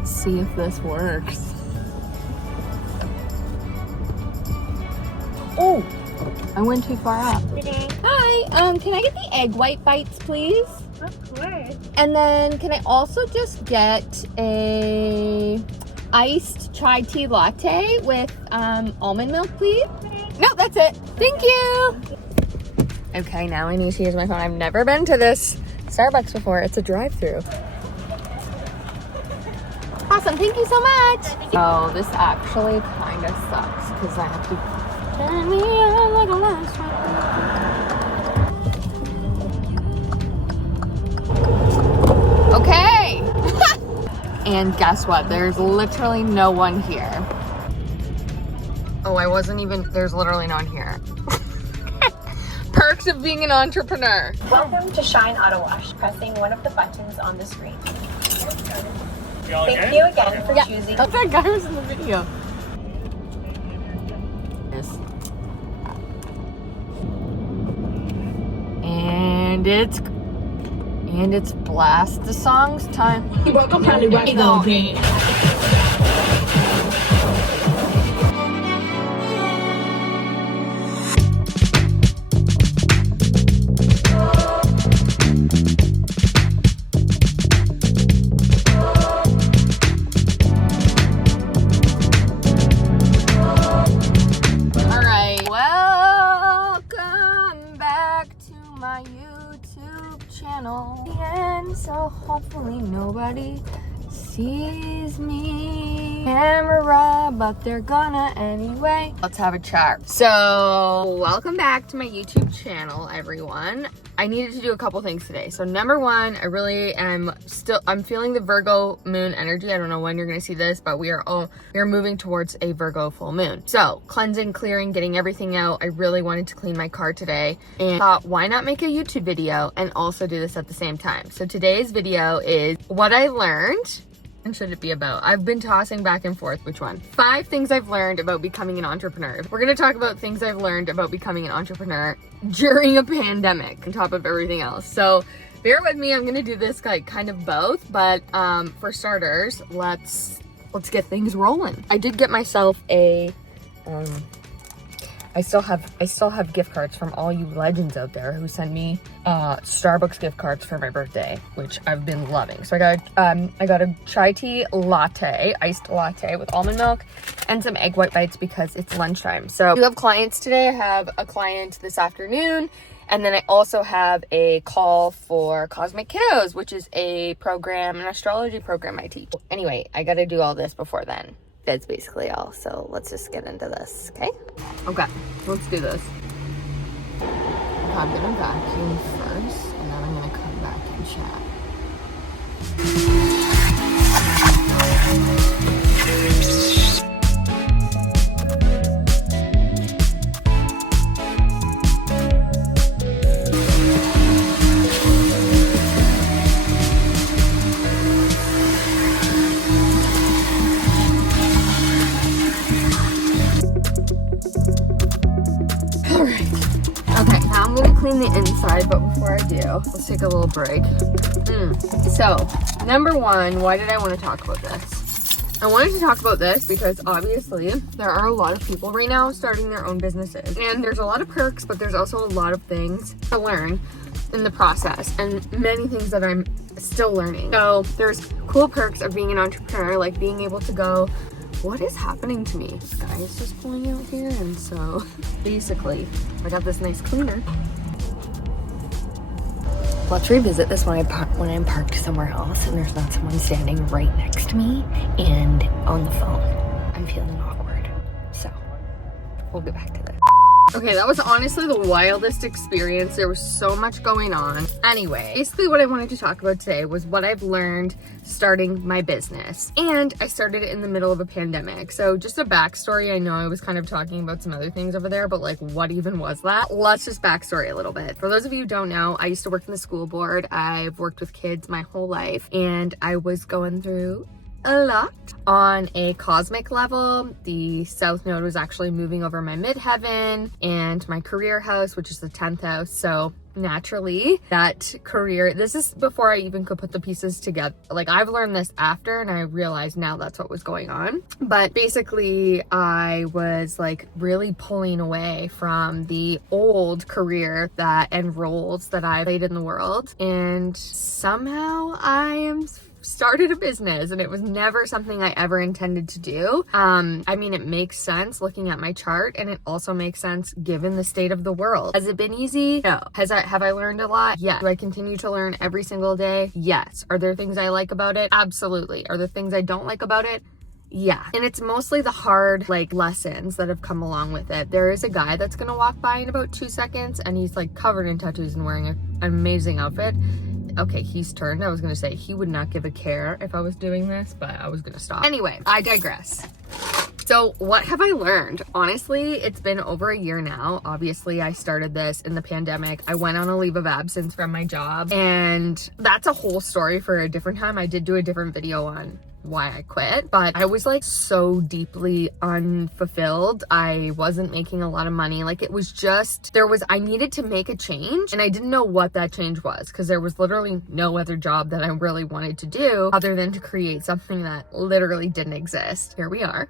Let's see if this works. Oh, I went too far up. Hi, can I get the egg white bites, please? Of course. And then can I also just get a iced chai tea latte with almond milk, please? No, that's it. Thank you. Okay, now I need to use my phone. I've never been to this Starbucks before. It's a drive-through. Awesome, thank you so much. Oh, this actually kind of sucks because I have to turn me on like a last one. Okay. And guess what? There's literally no one here. Oh, there's literally no one here. Perks of being an entrepreneur. Welcome to Shine Auto Wash. Pressing one of the buttons on the screen. Thank you again for choosing. Oh, that guy was in the video. Yes. And it's blast the songs time. And so hopefully nobody sees me camera, but they're gonna anyway. Let's have a chat. So welcome back to my YouTube channel, everyone. I needed to do a couple things today. So number one, I'm feeling the Virgo moon energy. I don't know when you're gonna see this, but we are moving towards a Virgo full moon. So cleansing, clearing, getting everything out. I really wanted to clean my car today and thought, why not make a YouTube video and also do this at the same time? So today's video is what I learned. And should it be about? I've been tossing back and forth which one. 5 things I've learned about becoming an entrepreneur. We're gonna talk about things I've learned about becoming an entrepreneur during a pandemic on top of everything else. So bear with me, I'm gonna do this like kind of both, but for starters, let's get things rolling. I did get myself a I still have gift cards from all you legends out there who sent me Starbucks gift cards for my birthday, which I've been loving. So I got a chai tea latte, iced latte with almond milk, and some egg white bites because it's lunchtime. So you have clients today. I have a client this afternoon, and then I also have a call for Cosmic Kiddos, which is an astrology program I teach. Anyway, I got to do all this before then. That's basically all. So let's just get into this, okay? Okay, let's do this. I'm gonna vacuum first, and then I'm gonna come back and chat. Clean the inside, but before I do, let's take a little break. So, number one, why did I want to talk about this? I wanted to talk about this because obviously there are a lot of people right now starting their own businesses, and there's a lot of perks, but there's also a lot of things to learn in the process, and many things that I'm still learning. So there's cool perks of being an entrepreneur, like being able to go, what is happening to me? This guy is just pulling out here, and so basically I got this nice cleaner. Let's revisit this when I'm parked somewhere else and there's not someone standing right next to me and on the phone. I'm feeling awkward. So we'll get back to this. Okay, that was honestly the wildest experience. There was so much going on. Anyway, basically what I wanted to talk about today was what I've learned starting my business. And I started it in the middle of a pandemic. So just a backstory. I know I was kind of talking about some other things over there, but like what even was that? Let's just backstory a little bit. For those of you who don't know, I used to work in the school board. I've worked with kids my whole life, and I was going through a lot. On a cosmic level, the South Node was actually moving over my midheaven and my career house, which is the 10th house. So naturally that career, this is before I even could put the pieces together. Like, I've learned this after and I realized now that's what was going on. But basically I was like really pulling away from the old career that and roles that I played in the world, and somehow I started a business, and it was never something I ever intended to do. I mean, it makes sense looking at my chart, and it also makes sense given the state of the world. Has it been easy? No. Have I learned a lot? Yes. Do I continue to learn every single day? Yes. Are there things I like about it? Absolutely. Are there things I don't like about it? Yeah. And it's mostly the hard like lessons that have come along with it. There is a guy that's gonna walk by in about 2 seconds, and he's like covered in tattoos and wearing an amazing outfit. Okay, he's turned. I was gonna say he would not give a care if I was doing this, but I was gonna stop. Anyway, I digress. So what have I learned? Honestly, it's been over a year now. Obviously, I started this in the pandemic. I went on a leave of absence from my job, and that's a whole story for a different time. I did do a different video on why I quit, but I was like so deeply unfulfilled. I wasn't making a lot of money. Like, it was just, I needed to make a change, and I didn't know what that change was because there was literally no other job that I really wanted to do other than to create something that literally didn't exist. Here we are.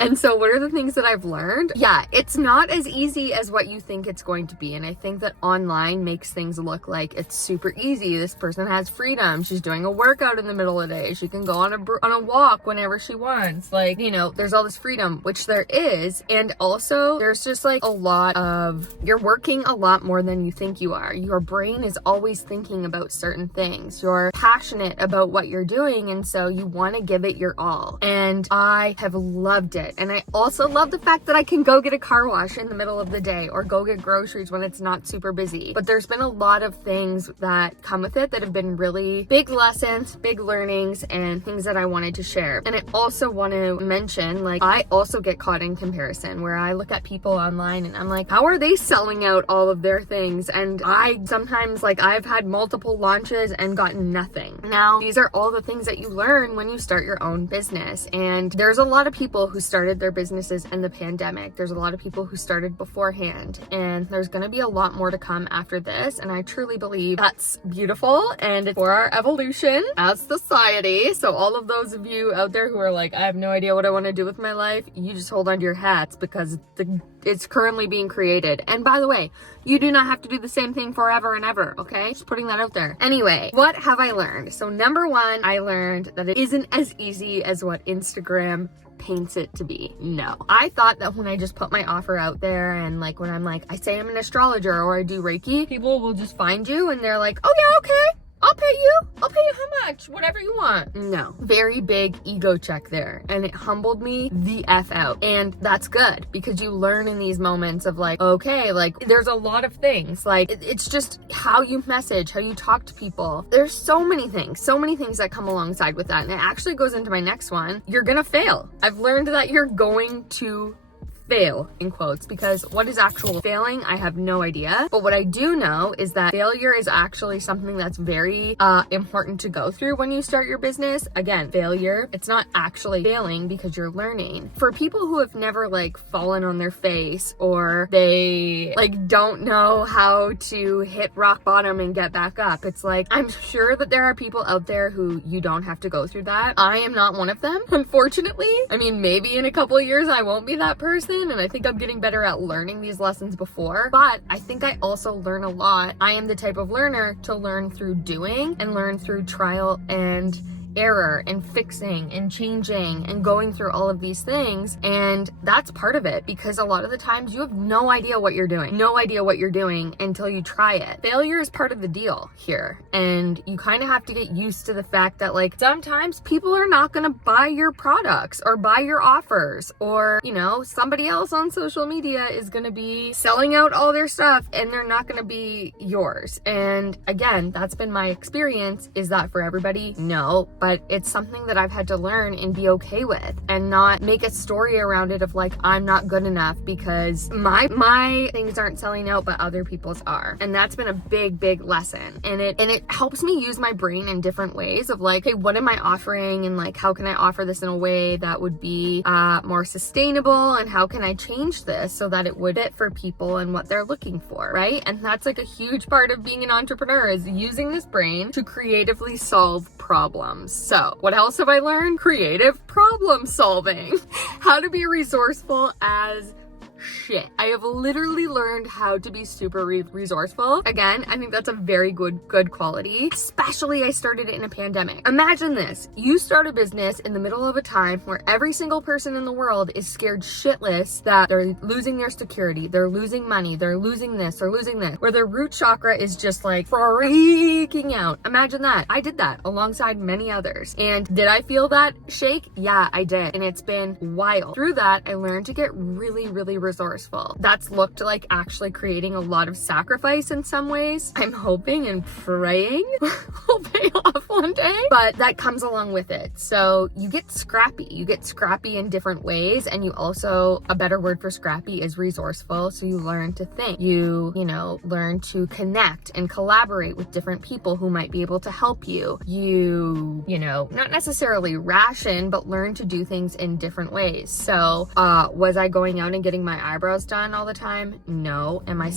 And so what are the things that I've learned? Yeah, it's not as easy as what you think it's going to be. And I think that online makes things look like it's super easy. This person has freedom. She's doing a workout in the middle of the day. She can go on a walk whenever she wants. Like, you know, there's all this freedom, which there is. And also there's just like a lot of, you're working a lot more than you think you are. Your brain is always thinking about certain things. You're passionate about what you're doing. And so you want to give it your all. And I have loved it. And I also love the fact that I can go get a car wash in the middle of the day or go get groceries when it's not super busy. But there's been a lot of things that come with it that have been really big lessons, big learnings, and things that I wanted to share. And I also want to mention, like, I also get caught in comparison where I look at people online and I'm like, how are they selling out all of their things? And I sometimes, like, I've had multiple launches and gotten nothing. Now, these are all the things that you learn when you start your own business. And there's a lot of people who started their businesses in the pandemic. There's a lot of people who started beforehand, and there's going to be a lot more to come after this. And I truly believe that's beautiful and it's for our evolution as society. So all of those of you out there who are like, I have no idea what I want to do with my life, you just hold on to your hats because it's currently being created. And by the way, you do not have to do the same thing forever and ever, okay? Just putting that out there. Anyway, what have I learned? So number one, I learned that it isn't as easy as what Instagram paints it to be. No. I thought that when I just put my offer out there and like when I'm like, I say I'm an astrologer or I do Reiki, people will just find you and they're like, oh yeah, okay, I'll pay you how much, whatever you want. No. Very big ego check there. And it humbled me the F out. And that's good because you learn in these moments of like, okay, like there's a lot of things. Like it's just how you message, how you talk to people. There's so many things that come alongside with that. And it actually goes into my next one. You're gonna fail. I've learned that you're going to fail in quotes, because what is actual failing, I have no idea. But what I do know is that failure is actually something that's very important to go through when you start your business. Again, failure, it's not actually failing because you're learning. For people who have never like fallen on their face or they like don't know how to hit rock bottom and get back up, it's like, I'm sure that there are people out there who you don't have to go through that. I am not one of them, unfortunately. I mean, maybe in a couple of years I won't be that person, and I think I'm getting better at learning these lessons before, but I think I also learn a lot. I am the type of learner to learn through doing and learn through trial and error and fixing and changing and going through all of these things. And that's part of it, because a lot of the times you have no idea what you're doing until you try it. Failure is part of the deal here, and you kind of have to get used to the fact that like sometimes people are not going to buy your products or buy your offers, or you know, somebody else on social media is going to be selling out all their stuff and they're not going to be yours. And again, that's been my experience, is that for everybody? No. But but it's something that I've had to learn and be okay with, and not make a story around it of like, I'm not good enough because my things aren't selling out, but other people's are. And that's been a big lesson. And it helps me use my brain in different ways of like, hey, what am I offering? And like, how can I offer this in a way that would be more sustainable? And how can I change this so that it would fit for people and what they're looking for, right? And that's like a huge part of being an entrepreneur, is using this brain to creatively solve problems. So what else have I learned? Creative problem solving. How to be resourceful as shit. I have literally learned how to be super resourceful. Again, I think that's a very good quality. Especially I started it in a pandemic. Imagine this. You start a business in the middle of a time where every single person in the world is scared shitless that they're losing their security, they're losing money, they're losing this, they're losing this, where their root chakra is just like freaking out. Imagine that. I did that alongside many others. And did I feel that shake? Yeah, I did. And it's been wild. Through that, I learned to get really resourceful. That's looked like actually creating a lot of sacrifice in some ways. I'm hoping and praying will pay off one day, but that comes along with it. So you get scrappy. You get scrappy in different ways, and you also, a better word for scrappy is resourceful. So you learn to think. You learn to connect and collaborate with different people who might be able to help you. You not necessarily ration, but learn to do things in different ways. So was I going out and getting my eyebrows done all the time? No. Am I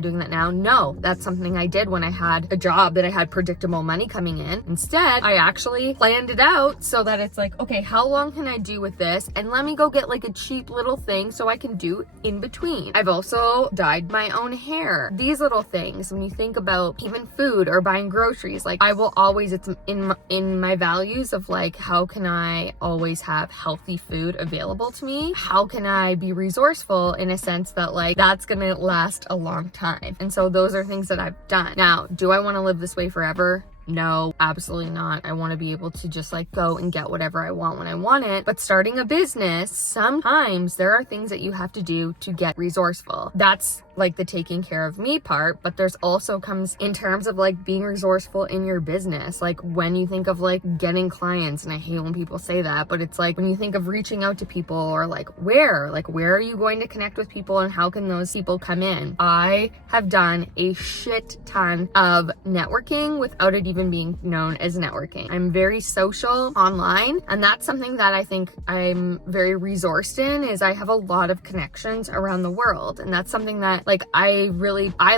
doing that now? No. That's something I did when I had a job that I had predictable money coming in. Instead, I actually planned it out so that it's like, okay, how long can I do with this? And let me go get like a cheap little thing so I can do in between. I've also dyed my own hair. These little things, when you think about even food or buying groceries, like I will always, it's in my values of like, how can I always have healthy food available to me? How can I be resourceful in a sense that like that's gonna last a long time? And so those are things that I've done. Now, do I want to live this way forever? No, absolutely not. I want to be able to just like go and get whatever I want when I want it. But starting a business, sometimes there are things that you have to do to get resourceful. That's like the taking care of me part, but there's also comes in terms of like being resourceful in your business. Like when you think of like getting clients, and I hate when people say that, but it's like when you think of reaching out to people, or like where are you going to connect with people and how can those people come in? I have done a shit ton of networking without it even being known as networking. I'm very social online, and that's something that I think I'm very resourced in, is I have a lot of connections around the world, and that's something that like I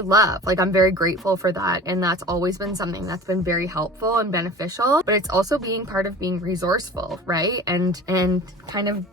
love. Like I'm very grateful for that, and that's always been something that's been very helpful and beneficial. But it's also being part of being resourceful, right? And kind of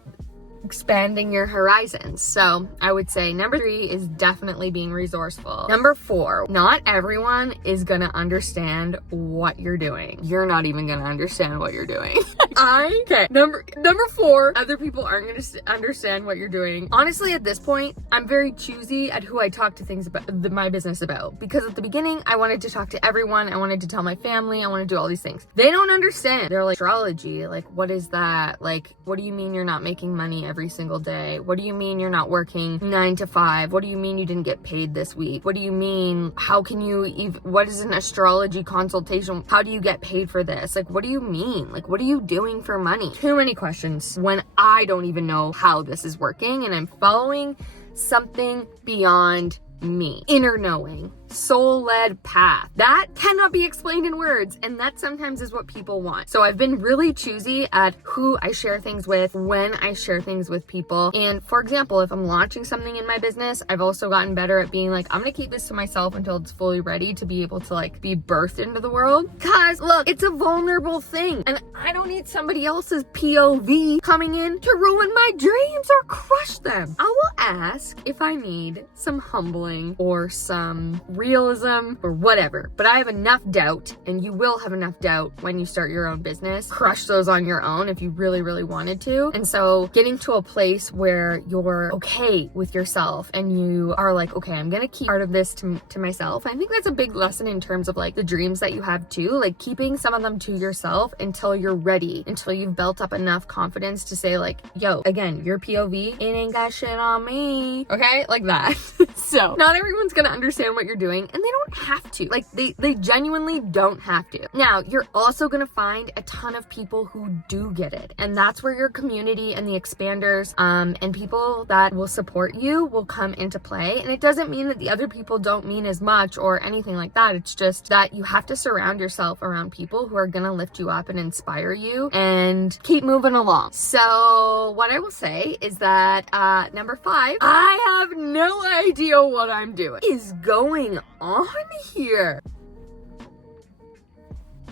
expanding your horizons. So I would say number 3 is definitely being resourceful. Number 4, not everyone is gonna understand what you're doing. You're not even gonna understand what you're doing. Okay. Number 4, other people aren't gonna understand what you're doing. Honestly, at this point, I'm very choosy at who I talk to things about my business about, because at the beginning, I wanted to talk to everyone. I wanted to tell my family. I want to do all these things. They don't understand. They're like, astrology, like, what is that? Like, what do you mean you're not making money every single day? What do you mean you're not working 9 to 5? What do you mean you didn't get paid this week? What do you mean? How can you even, what is an astrology consultation? How do you get paid for this? Like, what do you mean? Like, what are you doing for money? Too many questions when I don't even know how this is working, and I'm following something beyond me. Inner knowing. Soul-led path. That cannot be explained in words, and that sometimes is what people want. So I've been really choosy at who I share things with, when I share things with people. And for example, if I'm launching something in my business, I've also gotten better at being like, I'm gonna keep this to myself until it's fully ready to be able to like be birthed into the world. Cause look, it's a vulnerable thing, and I don't need somebody else's POV coming in to ruin my dreams or crush them. I will ask if I need some humbling or some realism or whatever, but I have enough doubt, and you will have enough doubt when you start your own business. Crush those on your own if you really wanted to. And so getting to a place where you're okay with yourself and you are like, okay, I'm gonna keep part of this to myself. I think that's a big lesson in terms of like the dreams that you have too, like keeping some of them to yourself until you're ready, until you've built up enough confidence to say like, yo, again, your POV, it ain't got shit on me. Okay, like that. So not everyone's gonna understand what you're doing. doing, and they don't have to. Like, they genuinely don't have to. Now, you're also gonna find a ton of people who do get it, and that's where your community and the expanders and people that will support you will come into play. And it doesn't mean that the other people don't mean as much or anything like that. It's just that you have to surround yourself around people who are gonna lift you up and inspire you and keep moving along. So what I will say is that number 5, I have no idea what I'm doing. What is going on here?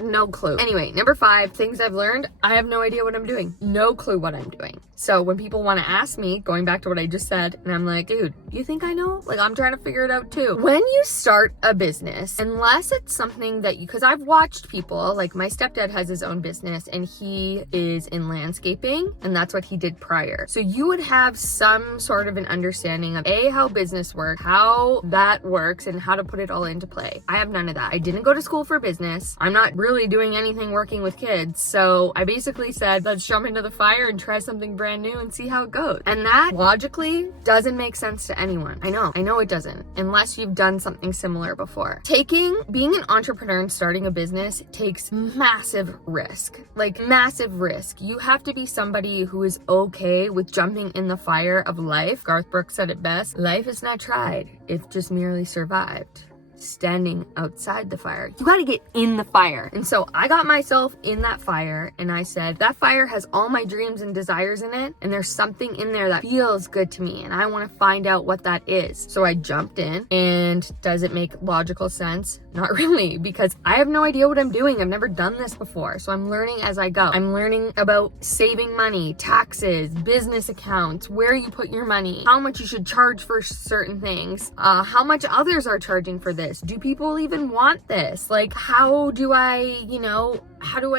No clue. Anyway, number 5, things I've learned. I have no idea what I'm doing. No clue what I'm doing. So when people want to ask me, going back to what I just said, and I'm like, dude, you think I know? Like, I'm trying to figure it out too. When you start a business, unless it's something that because I've watched people, like my stepdad has his own business and he is in landscaping, and that's what he did prior. So you would have some sort of an understanding of how business works, how that works, and how to put it all into play. I have none of that. I didn't go to school for business. I'm not really doing anything working with kids. So I basically said, let's jump into the fire and try something brand new and see how it goes. And that logically doesn't make sense to anyone. I know it doesn't, unless you've done something similar before. Being an entrepreneur and starting a business takes massive risk, like massive risk. You have to be somebody who is okay with jumping in the fire of life. Garth Brooks said it best, life is not tried, if just merely survived. Standing outside the fire. You gotta get in the fire. And so I got myself in that fire and I said, that fire has all my dreams and desires in it, and there's something in there that feels good to me and I want to find out what that is. So I jumped in, and does it make logical sense? Not really, because I have no idea what I'm doing. I've never done this before. So I'm learning as I go. I'm learning about saving money, taxes, business accounts, where you put your money, how much you should charge for certain things, how much others are charging for this. Do people even want this? Like, how do I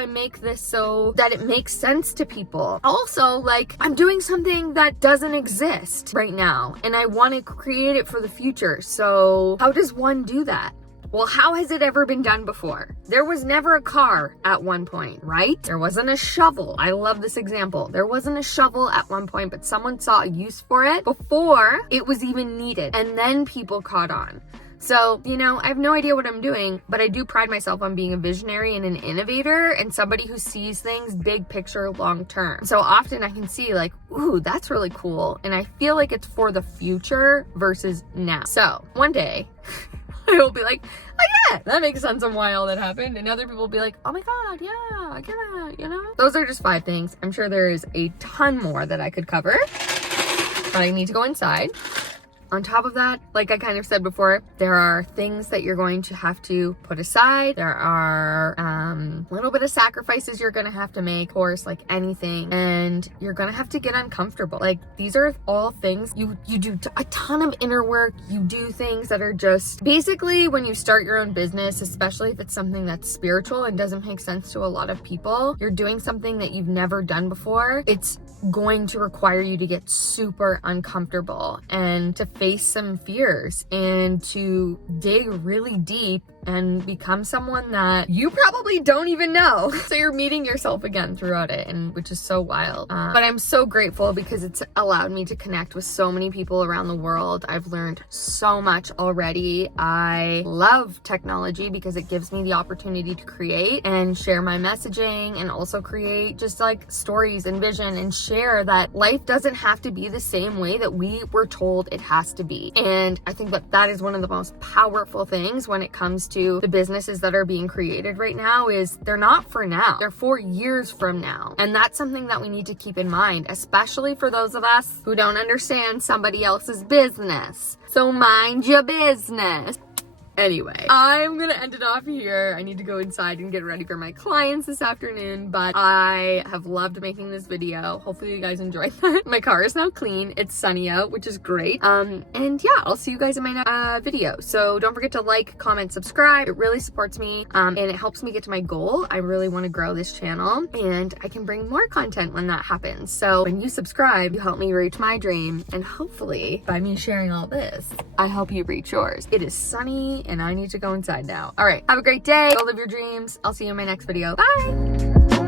make this so that it makes sense to people? Also, like, I'm doing something that doesn't exist right now and I want to create it for the future. So how does one do that? Well, how has it ever been done before? There was never a car at one point, right? There wasn't a shovel. I love this example. There wasn't a shovel at one point, but someone saw a use for it before it was even needed. And then people caught on. So, I have no idea what I'm doing, but I do pride myself on being a visionary and an innovator and somebody who sees things big picture, long term. So often I can see like, ooh, that's really cool. And I feel like it's for the future versus now. So one day I will be like, oh yeah, that makes sense on why all that happened. And other people will be like, oh my God, yeah, I get it, Those are just 5 things. I'm sure there is a ton more that I could cover, but I need to go inside. On top of that, like I kind of said before, there are things that you're going to have to put aside. There are a little bit of sacrifices you're going to have to make, of course, like anything. And you're going to have to get uncomfortable. Like, these are all things you do a ton of inner work. You do things that are just basically, when you start your own business, especially if it's something that's spiritual and doesn't make sense to a lot of people, you're doing something that you've never done before. It's going to require you to get super uncomfortable and to face some fears and to dig really deep and become someone that you probably don't even know. So you're meeting yourself again throughout it, and which is so wild. But I'm so grateful because it's allowed me to connect with so many people around the world. I've learned so much already. I love technology because it gives me the opportunity to create and share my messaging, and also create just like stories and vision, and share that life doesn't have to be the same way that we were told it has to be. And I think that is one of the most powerful things when it comes to the businesses that are being created right now, is they're not for now, they're for years from now. And that's something that we need to keep in mind, especially for those of us who don't understand somebody else's business. So mind your business. Anyway, I'm gonna end it off here. I need to go inside and get ready for my clients this afternoon, but I have loved making this video. Hopefully you guys enjoyed that. My car is now clean. It's sunny out, which is great. And yeah, I'll see you guys in my next video. So don't forget to like, comment, subscribe. It really supports me, and it helps me get to my goal. I really want to grow this channel, and I can bring more content when that happens. So when you subscribe, you help me reach my dream, and hopefully by me sharing all this, I help you reach yours. It is sunny and I need to go inside now. All right, have a great day. Go live your dreams. I'll see you in my next video. Bye.